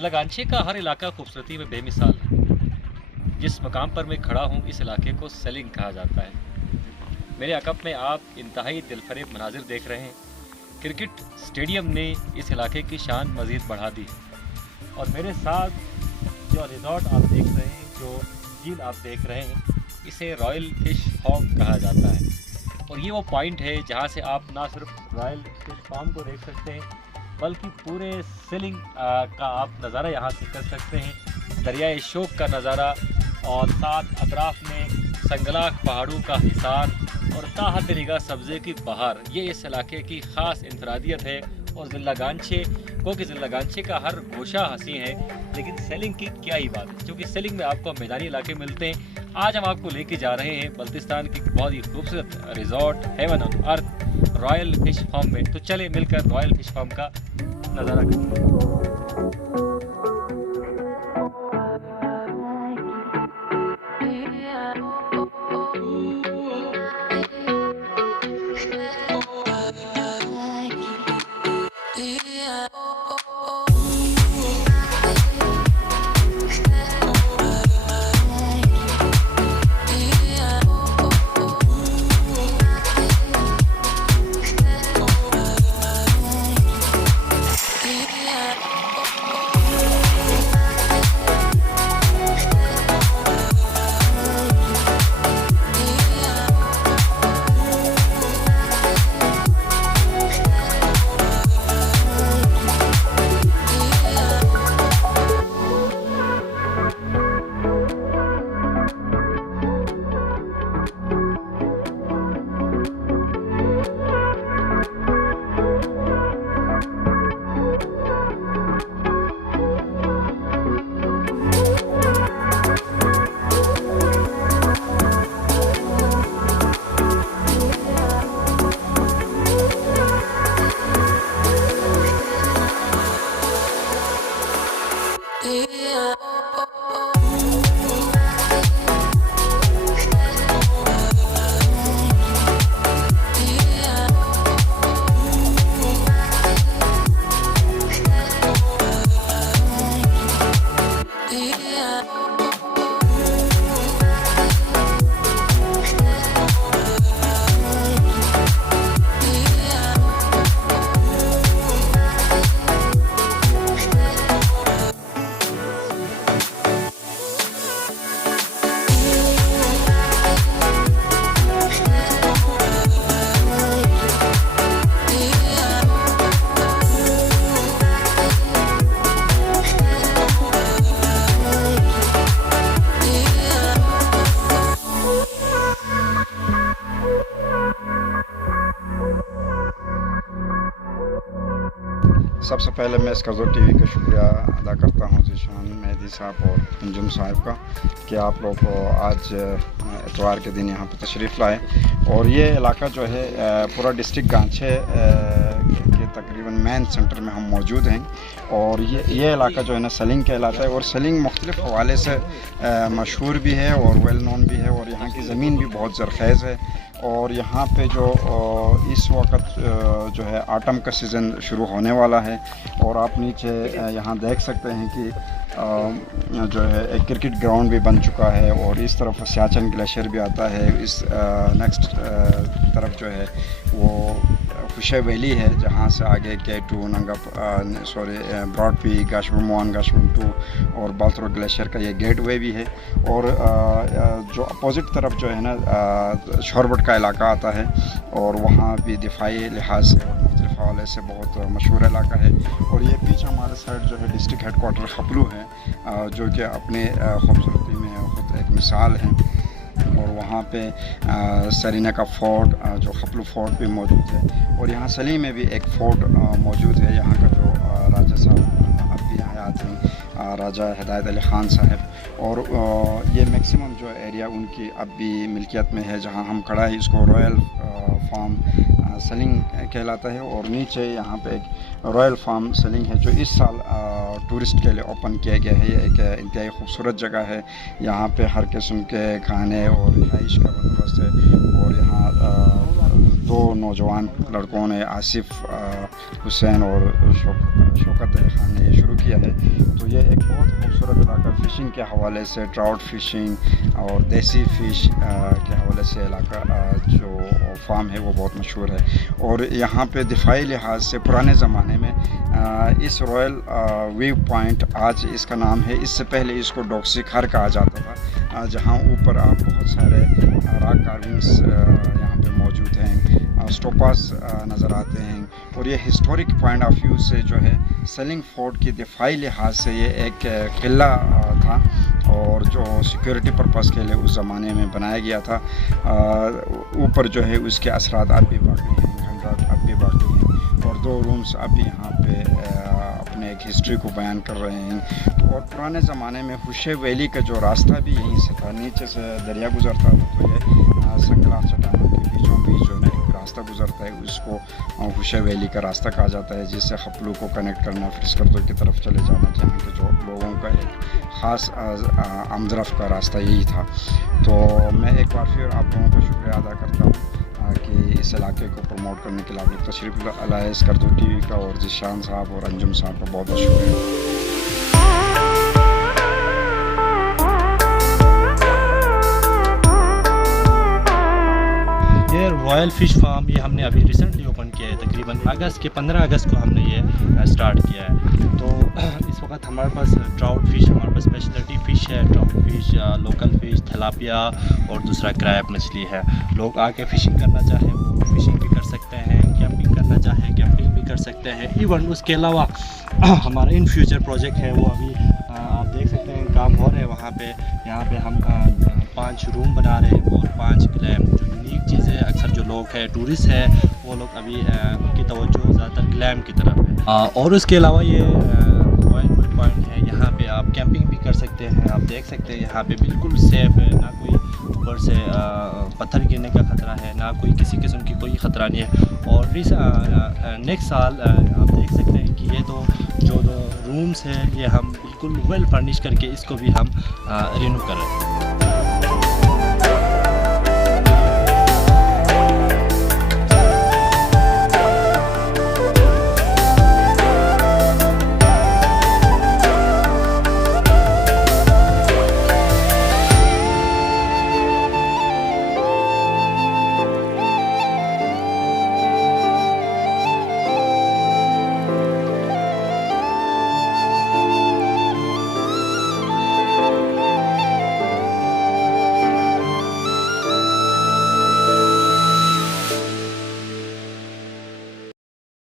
लगानचे का हर इलाका खूबसूरती में बेमिसाल है। जिस मकाम पर मैं खड़ा हूँ इस इलाके को सेलिंग कहा जाता है। मेरे अकब में आप इंतहाई दिलफरेब मनाजिर देख रहे हैं। क्रिकेट स्टेडियम ने इस इलाके की शान मज़ीद बढ़ा दी है। और मेरे साथ जो रिजॉर्ट आप देख रहे हैं, जो झील आप देख रहे हैं, इसे रॉयल फिश फार्म कहा जाता है। और ये वो पॉइंट है जहाँ से आप ना सिर्फ रॉयल फिश फार्म को देख सकते हैं बल्कि पूरे सेलिंग का आप नज़ारा यहाँ से कर सकते हैं। दरियाए शोक का नज़ारा और साथ अतराफ़ में संगलाख पहाड़ों का हिसार और ताहत निगाह सब्ज़े की बहार, ये इस इलाके की ख़ास इंफरादियत है। और ज़िल्लागानचे क्योंकि ज़िल्लागानचे का हर गोशा हंसी है, लेकिन सेलिंग की क्या ही बात है, क्योंकि सेलिंग में आपको मैदानी इलाके मिलते हैं। आज हम आपको लेके जा रहे हैं बल्तिस्तान की बहुत ही खूबसूरत resort haven on earth royal fish farm में। तो चले मिलकर रॉयल फिश फार्म का नज़ारा करते हैं। सबसे पहले मैं इसकज़ो टीवी का शुक्रिया अदा करता हूँ ज़ीशान मेहदी साहब और अंजुम साहब का कि आप लोग को आज इतवार के दिन यहाँ पर तशरीफ़ लाए। और ये इलाका जो है पूरा डिस्ट्रिक्ट गांचे के तकरीबन मेन सेंटर में हम मौजूद हैं। और ये इलाका जो है ना सेलिंग कहलाता है। और सेलिंग मुख्तलिफ़ हवाले से मशहूर भी है और वेल नोन भी है। और यहाँ की ज़मीन भी बहुत ज़रख़ेज़ है। और यहाँ पे जो इस वक्त जो है आटम का सीज़न शुरू होने वाला है। और आप नीचे यहाँ देख सकते हैं कि जो है एक क्रिकेट ग्राउंड भी बन चुका है। और इस तरफ सियाचिन ग्लेशियर भी आता है। इस नेक्स्ट तरफ जो है वो खुशे वैली है, जहाँ से आगे K2 ब्रॉडपी गाशबम 1 गाशबम 2 और बाल्थरो ग्लेशियर का ये गेटवे भी है। और जो अपोजिट तरफ जो है ना शॉरबट का इलाका आता है और वहाँ भी दिफाई लिहाज से और मुख्तलिफ हवाले से बहुत मशहूर इलाका है। और ये पीछे हमारे साइड जो है डिस्ट्रिक्ट हेडकोार्टर खपलू है, जो कि अपने खूबसूरती में खुद एक मिसाल है। और वहाँ पे सरीना का फोर्ट जो खपलू फोर्ट भी मौजूद है। और यहाँ सली में भी एक फोर्ट मौजूद है। यहाँ का जो राजा साहब अब भी हयात हैं, राजा हिदायत अली ख़ान साहब। और ये मैक्सिमम जो एरिया उनकी अब भी मिल्कियत में है। जहाँ हम खड़ा है इसको रॉयल फार्म सेलिंग कहलाता है। और नीचे यहाँ पे एक रॉयल फार्म सेलिंग है जो इस साल टूरिस्ट के लिए ओपन किया गया है। ये एक इंतहाई खूबसूरत जगह है। यहाँ पे हर किस्म के खाने और रिहाइश का बंदोबस्त है। और यहाँ दो नौजवान लड़कों ने आसिफ हुसैन और शौकत अली खान ने ये शुरू किया है। तो ये एक बहुत खूबसूरत इलाका फ़िशिंग के हवाले से, ट्राउट फ़िशिंग और देसी फ़िश के हवाले से इलाका जो फार्म है वो बहुत मशहूर है। और यहाँ पे दिफाई लिहाज से पुराने ज़माने में इस रॉयल व्यू पॉइंट, आज इसका नाम है, इससे पहले इसको डॉक्सी घर कहा जाता था, जहाँ ऊपर आप बहुत सारे रॉक कार्विंग्स यहाँ पे मौजूद हैं, स्टोपास नज़र आते हैं। और ये हिस्टोरिक पॉइंट ऑफ व्यू से जो है सेलिंग फोर्ट की दिफाई लिहाज से ये एक किला था और जो सिक्योरिटी पर्पस के लिए उस ज़माने में बनाया गया था। ऊपर जो है उसके असरात अब भी बाकी हैं, खंडरात अब भी बाकी हैं और दो रूम्स अभी यहाँ पे अपने एक हिस्ट्री को बयान कर रहे हैं। और पुराने ज़माने में हुशे वैली का जो रास्ता भी यहीं से था, नीचे से दरिया गुजरता था, तो ये संगला चट्टानों के बीचों बीच जो है एक रास्ता गुजरता है, उसको हुशे वैली का रास्ता कहा जाता है, जिससे हपलू को कनेक्ट करना, फ्रिस्कर्दो की तरफ चले जाना, जहाँ के जो लोगों का एक ख़ास आमदरफ का रास्ता यही था। तो मैं एक बार फिर आप लोगों का शुक्रिया अदा करता हूँ कि इस इलाके को प्रमोट करने के लिए आपने तशरीफ़ लाए। स्कर्दो टीवी का और जिशान साहब और अंजुम साहब का बहुत बहुत शुक्रिया। ये रॉयल फ़िश फार्म ये हमने अभी रिसेंटली ओपन किया है, तकरीबन अगस्त के 15 अगस्त को हमने ये स्टार्ट किया है। तो इस वक्त हमारे पास ट्राउट फ़िश, हमारे पास स्पेशलिटी फ़िश है, ट्राउट फ़िश, लोकल फ़िश, थिलापिया और दूसरा क्रैब मछली है। लोग आके फ़िशिंग करना चाहें वो फ़िशिंग भी कर सकते हैं, कैंपिंग करना चाहें कैंपिंग भी कर सकते हैं। इवन उसके अलावा हमारा इन फ्यूचर प्रोजेक्ट है, वो अभी आप देख सकते हैं काम हो रहे हैं वहाँ पे। यहाँ पे हम 5 रूम बना रहे हैं और 5 ग्लैम जो यूनिक चीज़ें, अक्सर जो लोग हैं टूरिस्ट हैं वो लोग अभी उनकी तवज्जो ज़्यादातर ग्लैम की तरफ है। और उसके अलावा ये रॉयल व्यू पॉइंट है, यहाँ पे आप कैंपिंग भी कर सकते हैं। आप देख सकते हैं यहाँ पे बिल्कुल सेफ़ है, ना कोई ऊपर से पत्थर गिरने का ख़तरा है, ना कोई किसी किस्म की कोई ख़तरा नहीं है। और नेक्स्ट साल आप देख सकते हैं कि ये जो रूम्स हैं ये हम बिल्कुल वेल फर्निश करके इसको भी हम रिन्यू कर रहे हैं।